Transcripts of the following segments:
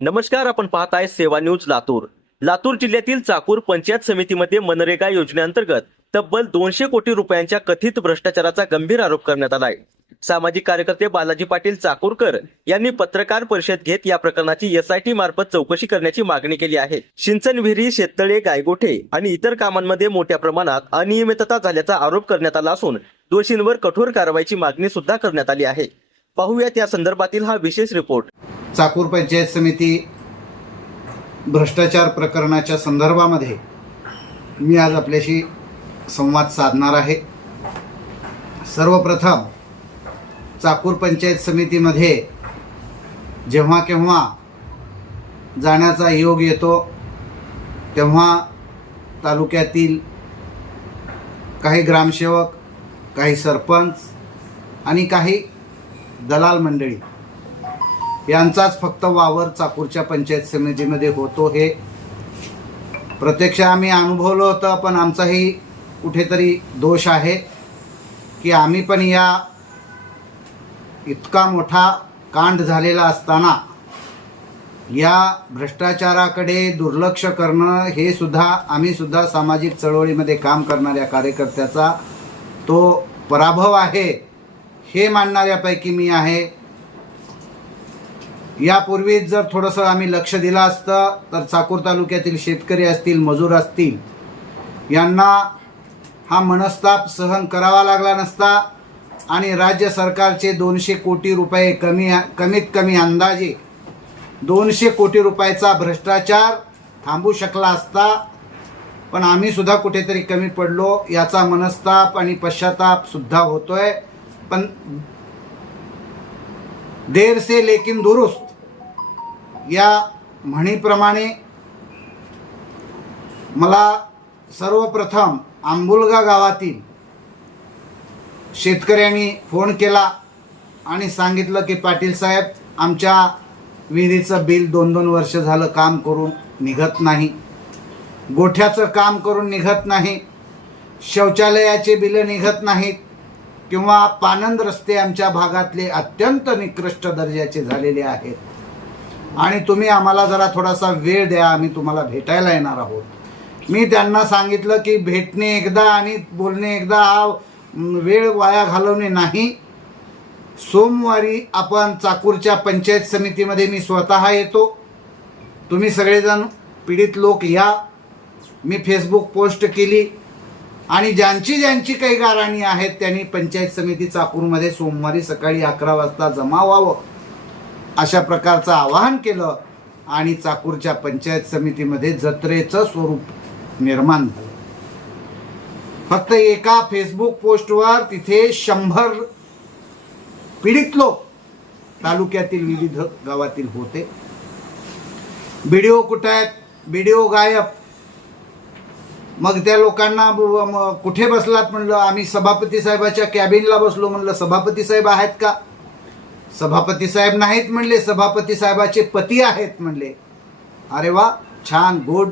नमस्कार, आपण पाहताय सेवा न्यूज लातूर. लातूर जिल्ह्यातील चाकूर पंचायत समितीमध्ये मनरेगा योजनेअंतर्गत तब्बल 200 कोटी रुपयांच्या कथित भ्रष्टाचाराचा गंभीर आरोप करण्यात आलाय. सामाजिक कार्यकर्ते बालाजी पाटील चाकूरकर यांनी पत्रकार परिषद घेत या प्रकरणाची SIT मार्फत चौकशी करण्याची मागणी केली आहे. सिंचन विहिरी, शेततळे, गायगोठे आणि इतर कामांमध्ये मोठ्या प्रमाणात अनियमितता झाल्याचा आरोप करण्यात आला असून दोषींवर कठोर कारवाईची मागणी सुद्धा करण्यात आली आहे. पाहूयात या संदर्भातील हा विशेष रिपोर्ट. चाकूर पंचायत समिती भ्रष्टाचार प्रकरणाच्या संदर्भामध्ये मी आज आपल्याशी संवाद साधणार आहे. सर्वप्रथम चाकूर पंचायत समितीमध्ये जेव्हा केव्हा जाण्याचा योग येतो तेव्हा तालुक्यातील काही ग्रामसेवक, काही सरपंच आणि काही दलाल मंडळी यांचाच फक्त वावर चाकूरच्या पंचायत समितीमध्ये होतो. हे प्रत्यक्ष आम्ही अनुभवलं होतं, पण आमचाही कुठेतरी दोष आहे की आम्ही पण या इतका मोठा कांड झालेला असताना या भ्रष्टाचाराकडे दुर्लक्ष करणं हे सुद्धा आम्ही सुद्धा सामाजिक चळवळीमध्ये काम करणाऱ्या कार्यकर्त्याचा तो पराभव आहे हे मानणाऱ्यापैकी मी आहे. यापूर्वी जर थोडंसं आम्ही लक्ष दिलं असतं तर चाकूर तालुक्यातील शेतकरी असतील, मजूर असतील, यांना हा मनस्ताप सहन करावा लागला नसता आणि राज्य सरकारचे 200 कोटी रुपये कमीत कमी अंदाजे 200 कोटी रुपयाचा भ्रष्टाचार थांबू शकला असता. पण आम्ही सुद्धा कुठेतरी कमी पडलो याचा मनस्ताप आणि पश्चाताप सुद्धा होतोय. पण देर से लेकिन दुरुस्त या म्हणीप्रमाणे मला सर्वप्रथम आंबुलगा गावातील शेतकऱ्यांनी फोन केला आणि सांगितलं की पाटील साहेब, आमच्या विहिरीचं बिल 2-2 वर्ष झालं काम करून निघत नाही, गोठ्याचं काम करून निघत नाही, शौचालयाचे बिलं निघत नाहीत किंवा पानंद रस्ते आमच्या भागातले अत्यंत निकृष्ट दर्जाचे झालेले आहेत आणि तुम्ही आम्हाला जरा थोडासा वेळ द्या, आम्ही तुम्हाला भेटायला येणार आहोत. मी त्यांना सांगितलं की भेटणे एकदा आणि बोलणे एकदा, हा वेळ वाया घालवणे नाही. सोमवारी आपण चाकूरच्या पंचायत समितीमध्ये मी स्वतः येतो, तुम्ही सगळेजण पीडित लोक या. मी फेसबुक पोस्ट केली आणि ज्यांची काही गाराणी आहेत त्यांनी पंचायत समिती चाकूरमध्ये सोमवारी सकाळी 11 वाजता जमा व्हावं अशा प्रकारचं आवाहन केलं आणि चाकूरच्या पंचायत समितीमध्ये जत्रेचं स्वरूप निर्माण झालं. फक्त एका फेसबुक पोस्टवर तिथे 100 पीडित लोक तालुक्यातील विविध गावातील होते. व्हिडिओ कुठे आहेत? व्हिडिओ गायब. मग त्या लोकांना कुठे बसलात म्हणलं, आम्ही सभापती साहेबाच्या कॅबिनला बसलो. म्हणलं सभापती साहेब आहेत का? सभापती साहेब नाहीत म्हणले, सभापती साहेबाचे पती आहेत म्हणले. अरे वा, छान, गुड.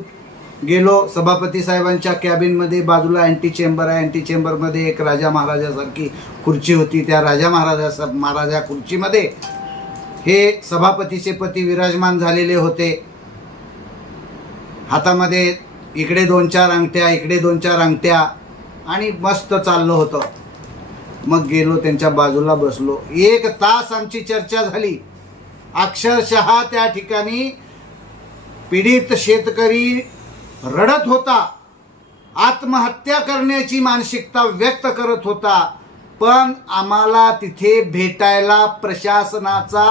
गेलो सभापती साहेबांच्या कॅबिनमध्ये. बाजूला अँटी चेंबर आहे, अँटी चेंबरमध्ये एक राजा महाराजासारखी खुर्ची होती. त्या राजा महाराजा खुर्चीमध्ये हे सभापतीचे पती विराजमान झालेले होते. हातामध्ये इकडे 2-4 अंगठ्या, इकडे 2-4 अंगठ्या आणि मस्त चाललं होतं. मग गेलो त्यांच्या बाजूला बसलो. 1 तास आमची चर्चा झाली. अक्षरशः त्या ठिकाणी पीडित शेतकरी रडत होता, आत्महत्या करण्याची मानसिकता व्यक्त करत होता. पण आम्हाला तिथे भेटायला प्रशासनाचा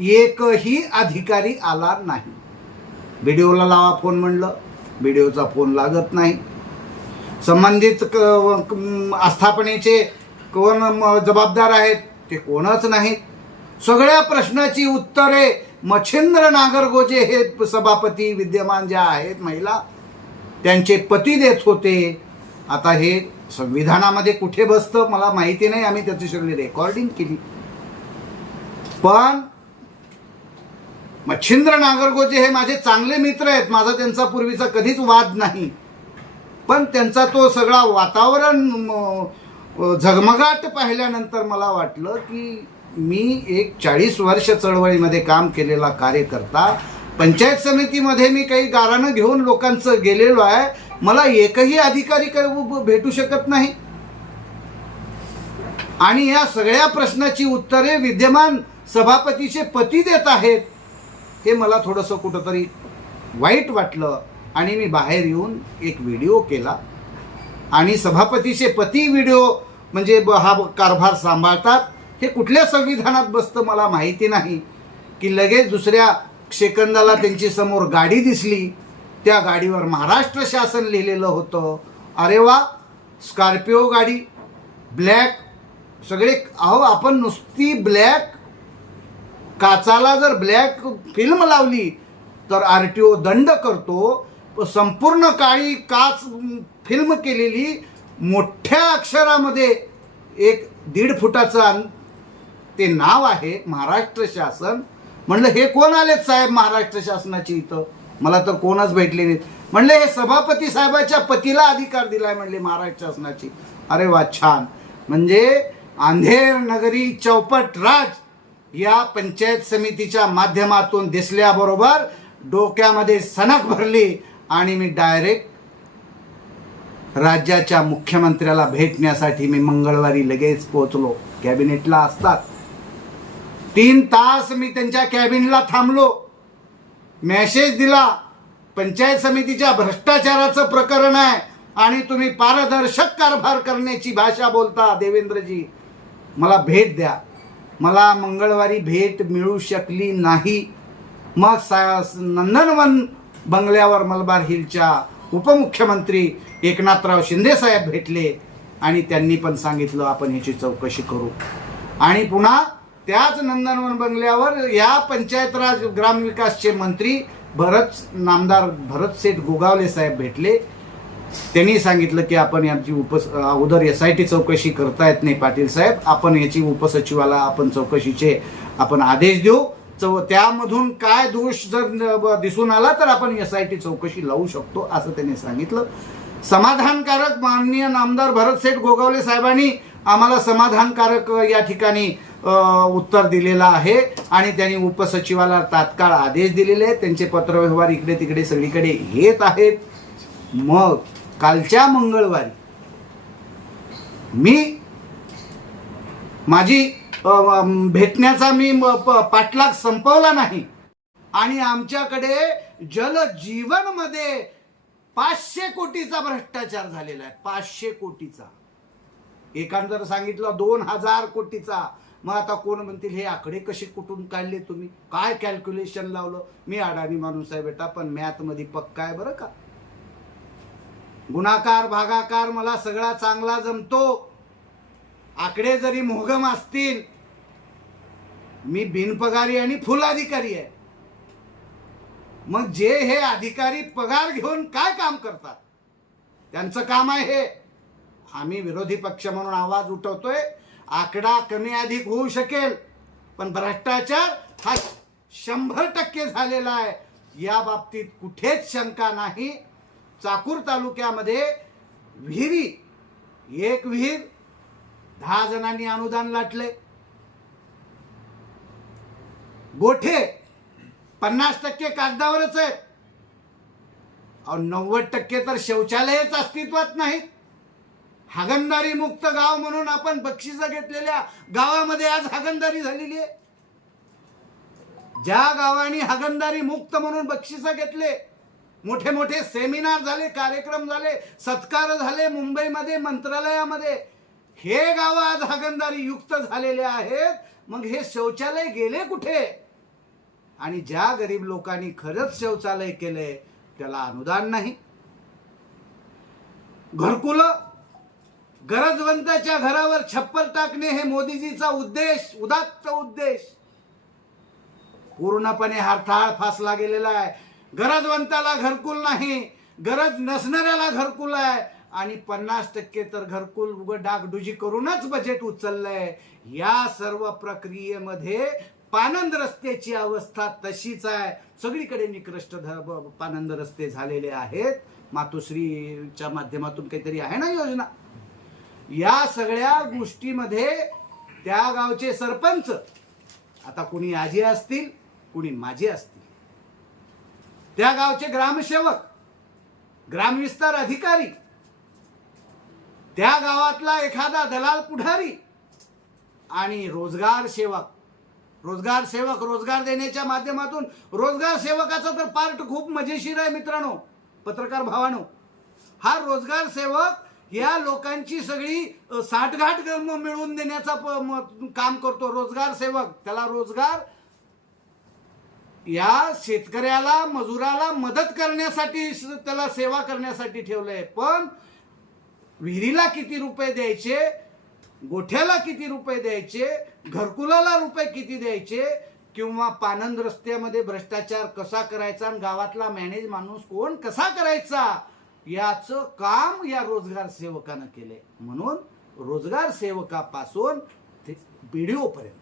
एकही अधिकारी आला नाही. व्हिडिओला लावा फोन म्हणलं, व्हिडिओचा फोन लागत नाही. संबंधित आस्थापनेचे कोण जबाबदार आहेत ते कोणच नाहीत. सगळ्या प्रश्नाची उत्तरे मच्छिंद्र नागरगोजे हे सभापती विद्यमान ज्या आहेत महिला, त्यांचे पती देत होते. आता हे संविधानामध्ये कुठे बसतं मला माहिती नाही, आम्ही त्याची सगळी रेकॉर्डिंग केली. पण मच्छिंद्र नागरगोजे हे माझे चांगले मित्र आहेत, माझा त्यांचा पूर्वीचा कधीच वाद नाही. पण त्यांचा तो सगळा वातावरण झगमगाट पाहिल्यानंतर मला वाटलं की मी एक 40 वर्ष चळवळीमध्ये काम केलेला कार्यकर्ता पंचायत समितीमध्ये मी काही गारानं घेऊन लोकांचं गेलेलो आहे, मला एकही अधिकारी भेटू शकत नाही. आणि या सगळ्या प्रश्नाची उत्तरे विद्यमान सभापतीचे पती देत आहेत. हे मला थोडंसं कुठंतरी वाईट वाटलं आणि मी बाहेर येऊन एक व्हिडिओ केला. आणि सभापतीचे पती व्हिडिओ म्हणजे हा कारभार सांभाळतात हे कुठल्या संविधानात बसतं मला माहिती नाही, की लगेच दुसऱ्या सेकंदाला त्यांची समोर गाडी दिसली, त्या गाडीवर महाराष्ट्र शासन लिहिलेलं होतं. अरे वा, स्कॉर्पिओ गाडी, ब्लॅक, सगळे. अहो, आपण नुसती ब्लॅक काचाला जर ब्लॅक फिल्म लावली तर RTO दंड करतो. संपूर्ण काळी काच फिल्म केलेली मोठ्या अक्षरामध्ये 1-1.5 फुटाचं ते नाव आहे महाराष्ट्र शासन. म्हणलं हे कोण आलेत साहेब महाराष्ट्र शासनाची इथं? मला तर कोणच भेटले नाहीत. म्हणले हे सभापती साहेबाच्या पतीला अधिकार दिलाय म्हणले महाराष्ट्र शासनाची. अरे वा, छान. म्हणजे अंधेर नगरी चौपट राज या पंचायत समितीच्या माध्यमातून दिसल्याबरोबर डोक्यामध्ये सनक भरली आणि मी डायरेक्ट राज्याच्या मुख्यमंत्र्याला भेटण्यासाठी मी मंगळवारी लगेच पोहोचलो. कॅबिनेटला असतात. 3 तास मी त्यांच्या कॅबिनला थांबलो. मेसेज दिला, पंचायत समितीच्या भ्रष्टाचाराचं प्रकरण आहे आणि तुम्ही पारदर्शक कारभार करण्याची भाषा बोलता देवेंद्रजी, मला भेट द्या. मला मंगळवारी भेट मिळू शकली नाही. मग नंदनवन बंगल्यावर मलबार हिलच्या उपमुख्यमंत्री एकनाथराव शिंदे साहेब भेटले आणि त्यांनी पण सांगितलं आपण ह्याची चौकशी करू. आणि पुन्हा त्याच नंदनवन बंगल्यावर या पंचायत राज ग्रामविकासचे मंत्री नामदार भरत सेठ गोगावले साहेब भेटले. त्यांनी सांगितलं की आपण याची अगोदर SIT चौकशी करता येत नाही पाटील साहेब, आपण याची उपसचिवाला आपण चौकशीचे आपण आदेश देऊ. त्यामधून काय दोष जर दिसून आला तर आपण SIT चौकशी लावू शकतो असं त्यांनी सांगितलं. समाधानकारक माननीय नामदार भरत सेठ गोगावले साहेबांनी आम्हाला समाधानकारक या ठिकाणी उत्तर दिलेलं आहे आणि त्यांनी उपसचिवाला तात्काळ आदेश दिलेले आहेत. त्यांचे पत्रव्यवहार इकडे तिकडे सगळीकडे येत आहेत. मग कालच्या मंगळवारी मी माझी भेटण्याचा मी पाठलाग संपवला नाही आणि आमच्याकडे जलजीवन मध्ये 500 कोटीचा भ्रष्टाचार झालेला आहे. 500 कोटीचा. एकानं जर सांगितलं 2000 कोटीचा. मग आता कोण म्हणतील हे आकडे कसे कुठून काढले तुम्ही, काय कॅल्क्युलेशन लावलं? मी अडाणी माणूस आहे बेटा, पण मॅथ मध्ये पक्का आहे बरं का. गुणाकार भागाकार मला सगळा चांगला जमतो. आकडे जरी मोहगम असतील, मी बिनपगारी आणि फुल अधिकारी आहे. मग जे हे अधिकारी पगार घेऊन काय काम करतात, त्यांचं काम आहे हे. आम्ही विरोधी पक्ष म्हणून आवाज उठवतोय. आकडा कमी अधिक होऊ शकेल, पण भ्रष्टाचार हा 100% झालेला आहे. या बाबतीत कुठेच शंका नाही. चाकूर तालुक्यामध्ये विहिरी, एक विहीर 10 जणांनी अनुदान लाटले. गोठे 50% कागदावरच आहेत. 90% तर शौचालयच अस्तित्वात नाहीत. हागणदारी मुक्त गाव म्हणून आपण बक्षिसं घेतलेल्या गावामध्ये आज हागणदारी झालेली आहे. ज्या गावांनी हागणदारी मुक्त म्हणून बक्षिसं घेतले, मोठे मोठे सेमिनार झाले, कार्यक्रम झाले, सत्कार झाले मुंबईमध्ये, मंत्रालयामध्ये, हे गाव आज हागणदारी युक्त झालेले आहेत. मग हे शौचालय गेले कुठे? आणि ज्या गरीब लोकांनी खरंच शौचालय केले त्याला अनुदान नाही. घरकुल, गरजवंताच्या घरावर छप्पर टाकणे हे मोदीजीचा उद्देश, उदात्त उद्देश, पूर्णपणे हरताळ फासला गेलेला आहे. गरजवंताला घरकुल नाही, गरज नसणाऱ्याला घरकुल आहे आणि 50% तर घरकुल उघड डागडुजी करूनच बजेट उचललंय. या सर्व प्रक्रियेमध्ये पानंद रस्त्याची अवस्था तशीच आहे. सगळीकडे निकृष्ट पानंद रस्ते झालेले आहेत. मातोश्रीच्या माध्यमातून काहीतरी आहे ना योजना. या सगळ्या गोष्टीमध्ये त्या गावचे सरपंच, आता कुणी आजी असतील कुणी माझे असतील, त्या गावचे ग्रामसेवक, ग्रामविस्तार अधिकारी, त्या गावातला एखादा दलाल पुढारी आणि रोजगार सेवक रोजगार देण्याच्या माध्यमातून, रोजगार सेवकाचा तर पार्ट खूप मजेशीर आहे मित्रांनो, पत्रकार भावानो. हा रोजगार सेवक या लोकांची सगळी साठगाठ मिळवून देण्याचा काम करतो. रोजगार सेवक, त्याला रोजगार, या शेतकऱ्याला, मजुराला मदत करण्यासाठी, त्याला सेवा करण्यासाठी ठेवलंय. पण विहिरीला किती रुपये द्यायचे, गोठ्याला किती रुपये द्यायचे, घरकुलाला रुपये किती द्यायचे, किंवा पानंद रस्त्यामध्ये भ्रष्टाचार कसा करायचा आणि गावातला मॅनेज माणूस कोण कसा करायचा, याचं काम या रोजगार सेवकानं केले. म्हणून रोजगार सेवकापासून ते बीडीओ पर्यंत,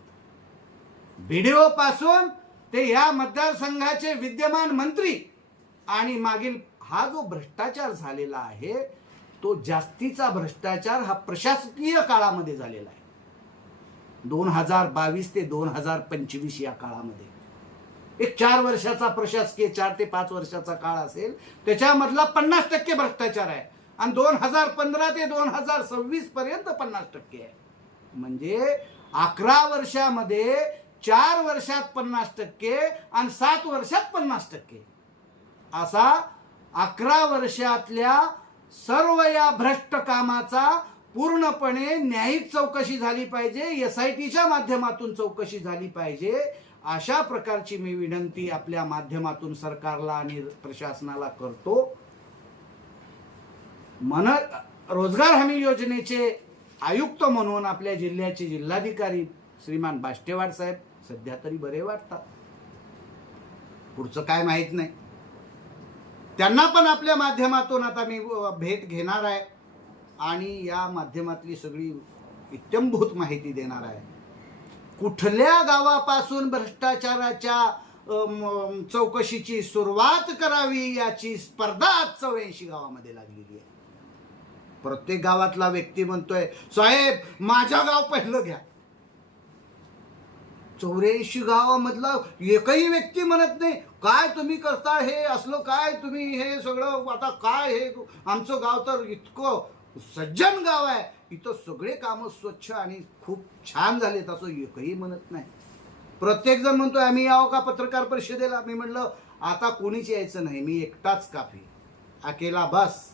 बीडीओ पासून ते या मतदारसंघाचे विद्यमान मंत्री, आणि मागील हा जो भ्रष्टाचार झालेला आहे तो जास्तीचा भ्रष्टाचार हा प्रशासकीय काळामध्ये झालेला आहे. 2022 ते 2025 या काळामध्ये एक 4 वर्षाचा प्रशासकीय, 4 ते 5 वर्षाचा काळ असेल, त्याच्यामधला 50% भ्रष्टाचार आहे. आणि 2015 ते 2026 पर्यंत 50% आहे. म्हणजे 11 वर्षामध्ये 4 वर्षात 50% आणि 7 वर्षात 50%, असा 11 वर्षातल्या सर्व या भ्रष्ट कामाचा पूर्णपणे न्यायिक चौकशी झाली पाहिजे, SITच्या माध्यमातून चौकशी झाली पाहिजे. अशा प्रकारची मी विनंती आपल्या माध्यमातून सरकारला आणि प्रशासनाला करतो. रोजगार हमी योजनेचे आयुक्त म्हणून आपल्या जिल्ह्याचे जिल्हाधिकारी श्रीमान बाष्टेवाड साहेब सध्या तरी बरे वाटतात, पुढचं काय माहित नाही. त्यांना पण आपल्या माध्यमातून आता मी भेट घेणार आहे आणि या माध्यमातली सगळी इत्थंभूत माहिती देणार आहे. कुठल्या गावापासून भ्रष्टाचाराच्या चौकशीची सुरुवात करावी याची स्पर्धा आज 84 गावामध्ये लागलेली आहे. प्रत्येक गावातला व्यक्ती म्हणतोय, साहेब माझ्या गाव पहिलं घ्या. 84 गावामधला एकही व्यक्ती म्हणत नाही, काय तुम्ही करता हे असलं, काय तुम्ही हे सगळं, आता काय हे, आमचं गाव तर इतकं सज्जन गाव आहे, इथं सगळे कामं स्वच्छ आणि खूप छान झालेत, असं एकही म्हणत नाही. प्रत्येक जण म्हणतोय आम्ही यावं का पत्रकार परिषदेला. मी म्हटलं आता कोणीच यायचं नाही, मी एकटाच काफी, अकेला बस.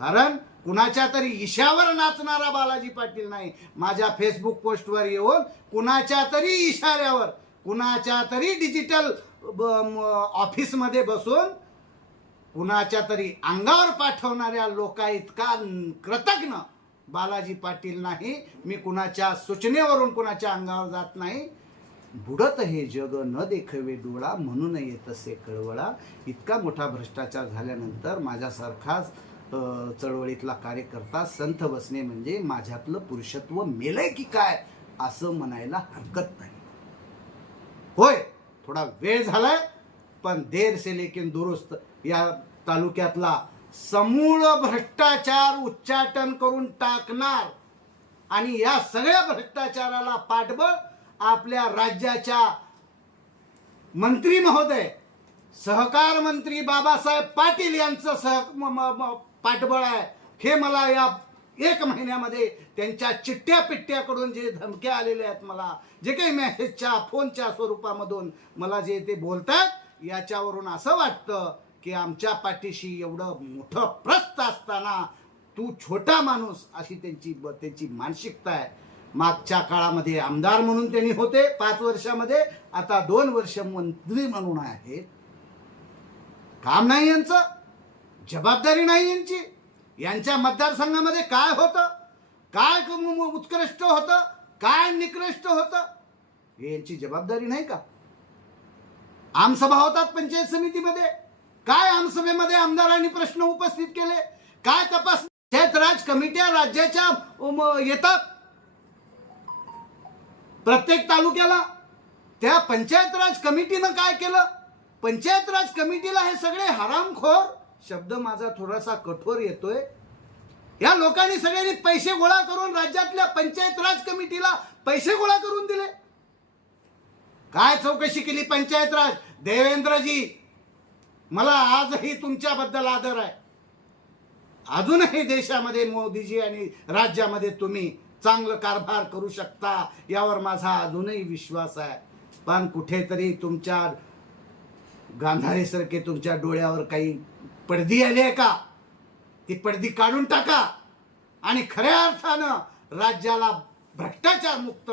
कारण कुणाच्या तरी इशावर नाचणारा बालाजी पाटील नाही. माझ्या फेसबुक पोस्टवर येऊन कुणाच्या तरी इशाऱ्यावर, कुणाच्या तरी डिजिटल ऑफिसमध्ये बसून कुणाच्या तरी अंगावर पाठवणाऱ्या लोका इतका कृतज्ञ बालाजी पाटील नाही. मी कुणाच्या सूचनेवरून कुणाच्या अंगावर जात नाही. बुडत हे जग न देखवे डोळा, म्हणून येतसे कळवळा. इतका मोठा भ्रष्टाचार झाल्यानंतर माझ्यासारखाच चळवळीतला कार्यकर्ता संथ बसणे म्हणजे माझ्यातलं पुरुषत्व मेलंय की काय असं म्हणायला हरकत नाही. होय, थोडा वेळ झालाय, पण देर से लेकिन दुरुस्त. या तालुक्यातला समूळ भ्रष्टाचार उच्चाटन करून टाकणार आणि या सगळ्या भ्रष्टाचाराला पाठबळ आपल्या राज्याच्या मंत्री महोदय, सहकार मंत्री बाबासाहेब पाटील यांचं पाठबळ आहे. हे मला या 1 महिन्यामध्ये त्यांच्या चिठ्ठ्या पिठ्ठ्याकडून जे धमक्या आलेल्या आहेत, मला जे काही मेसेजच्या फोनच्या स्वरूपामधून मला जे ते बोलतात, याच्यावरून असं वाटतं की आमच्या पाठीशी एवढं मोठं प्रस्थ असताना तू छोटा माणूस, अशी त्यांची मानसिकता आहे. मागच्या काळामध्ये आमदार म्हणून त्यांनी होते 5 वर्षामध्ये, आता 2 वर्ष मंत्री म्हणून आहेत. काम नाही यांचं, जबाबदारी नाही यांची. यांच्या मतदारसंघामध्ये काय होतं, काय उत्कृष्ट होतं, काय निकृष्ट होतं, हे यांची जबाबदारी नाही का? आमसभा होतात पंचायत समितीमध्ये, काय आमसभेमध्ये आमदारांनी प्रश्न उपस्थित केले, काय तपास पंचायत राज कमिट्या राज्याच्या येतात प्रत्येक तालुक्याला. त्या पंचायत राज कमिटीनं काय केलं? पंचायत राज कमिटीला हे सगळे हरामखोर, शब्द माझा थोडासा कठोर येतोय, या लोकांनी सगळ्यांनी पैसे गोळा करून राज्यातल्या पंचायत राज कमिटीला पैसे गोळा करून दिले. काय चौकशी केली पंचायत राज? देवेंद्रजी मला आजही तुमच्याबद्दल आदर आहे. अजूनही देशामध्ये मोदीजी आणि राज्यामध्ये तुम्ही चांगलं कारभार करू शकता यावर माझा अजूनही विश्वास आहे. पण कुठेतरी तुमच्या गांधारीसारखे तुमच्या डोळ्यावर काही पडदी आली आहे का? ती पडदी काढून टाका आणि खऱ्या अर्थानं राज्याला भ्रष्टाचार मुक्त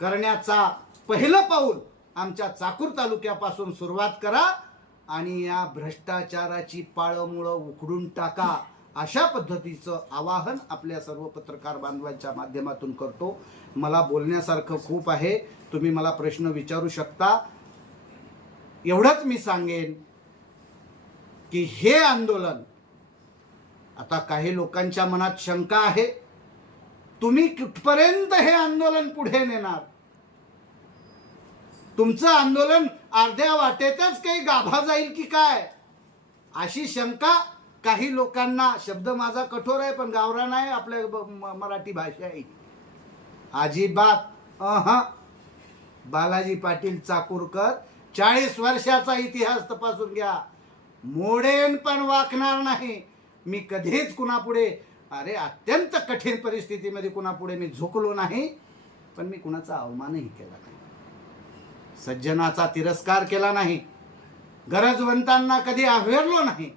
करण्याचा पहिलं पाऊल आमच्या चाकूर तालुक्यापासून सुरुवात करा आणि या भ्रष्टाचाराची पाळंमुळं उखडून टाका. अशा पद्धतीचं आवाहन आपल्या सर्व पत्रकार बांधवांच्या माध्यमातून करतो. मला बोलण्यासारखं खूप आहे, तुम्ही मला प्रश्न विचारू शकता. एवढंच मी सांगेन की हे आंदोलन, आता काही लोकांच्या मनात शंका आहे, तुम्ही कुठपर्यंत हे आंदोलन पुढे नेणार? तुमचं आंदोलन अर्ध्या वाटेतच काही गाभा जाईल की काय, अशी शंका काही लोकांना. शब्द माझा कठोर आहे पण गावरान आहे, आपल्या मराठी भाषा आहे. अजिबात बालाजी पाटील चाकूरकर 40 वर्षाचा इतिहास तपासून घ्या, मोडेन पण वाकणार नाही. मी कधीच कुणापुढे, अत्यंत कठीण परिस्थितीमध्ये कुणापुढे मी झुकलो नाही, पण मी कुणाचा अवमानही केला नाही, सज्जनाचा तिरस्कार केला नाही, गरजवंतांना कधी अवहेरलो नाही.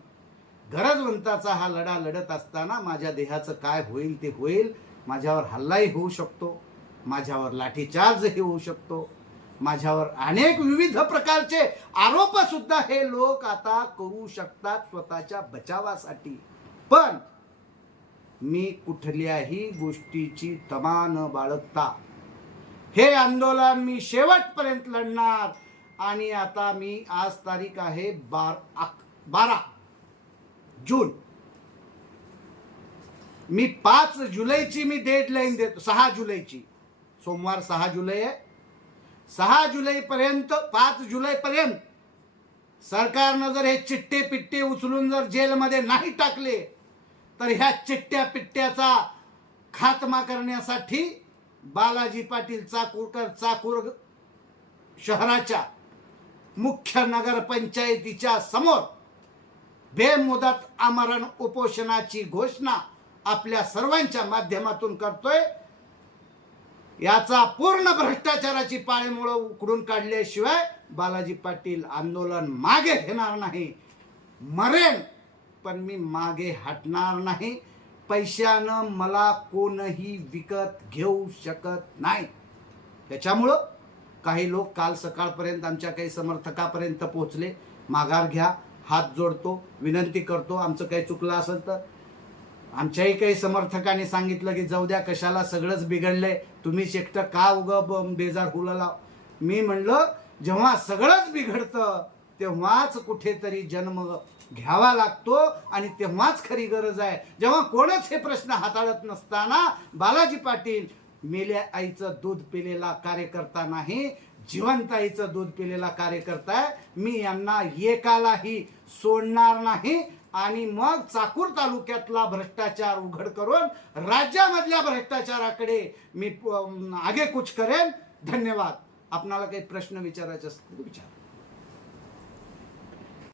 गरजवंताचा हा लढा लढत असताना माझ्या देहाचं काय होईल ते होईल. माझ्यावर हल्लाही होऊ शकतो, माझ्यावर लाठीचार्जही होऊ शकतो, माझ्यावर अनेक विविध प्रकारचे आरोप सुद्धा हे लोक आता करू शकतात स्वतःच्या बचावासाठी. पण मी कुठल्याही गोष्टीची तमा न बाळगता हे आंदोलन मी शेवटपर्यंत लढणार. आणि आता मी, आज तारीख आहे 12 जून, मी 5 जुलैची मी डेडलाईन देतो. 6 जुलैची, सोमवार 6 जुलै आहे. 6 जुलैपर्यंत, 5 जुलैपर्यंत सरकारनं जर हे चिट्टे पिट्टे उचलून जर जेलमध्ये नाही टाकले तर ह्या चिट्ट्या पिट्ट्याचा खात्मा करण्यासाठी बालाजी पाटील चाकूरकर चाकूर शहराच्या मुख्य नगरपंचायतीच्या समोर बेमुदत आमरण उपोषणाची घोषणा आपल्या सर्वांच्या माध्यमातून करतोय. याचा पूर्ण भ्रष्टाचाराची पाळेमुळं उकडून काढल्याशिवाय बालाजी पाटील आंदोलन मागे घेणार नाही. मरेन पण मी मागे हटणार नाही. पैशानं मला कोणही विकत घेऊ शकत नाही. त्याच्यामुळं काही लोक काल सकाळपर्यंत आमच्या काही समर्थकापर्यंत पोहोचले. माघार घ्या, हात जोडतो, विनंती करतो. आमचं काही चुकलं असेल तर. आमच्याही काही समर्थकांनी सांगितलं की जाऊ द्या, कशाला, सगळंच बिघडलंय, तुम्हीच एकटं का बेजार हुलला. मी म्हणलं जेव्हा सगळंच बिघडतं तेव्हाच कुठेतरी जन्म घ्यावा लागतो आणि तेव्हाच खरी गरज आहे. जेव्हा कोणच हे प्रश्न हाताळत नसताना बालाजी पाटील मेल्या आईचं दूध पिलेला कार्यकर्ता नाही, जिवंत आईचं दूध पिलेला कार्यकर्ता आहे. मी यांना एकालाही सोडणार नाही. आणि मग चाकूर तालुक्यातला भ्रष्टाचार उघड करून राज्यामधल्या भ्रष्टाचाराकडे मी आगेकूच करेन. धन्यवाद. आपणाला काही प्रश्न विचारायचे असतील तर विचारा.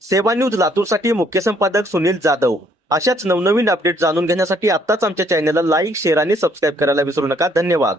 सेवा न्यूज लातूरसाठी मुख्य संपादक सुनील जाधव. अशाच नवनवीन अपडेट जाणून घेण्यासाठी आत्ताच आमच्या चॅनलला लाईक, शेअर आणि सबस्क्राईब करायला विसरू नका. धन्यवाद.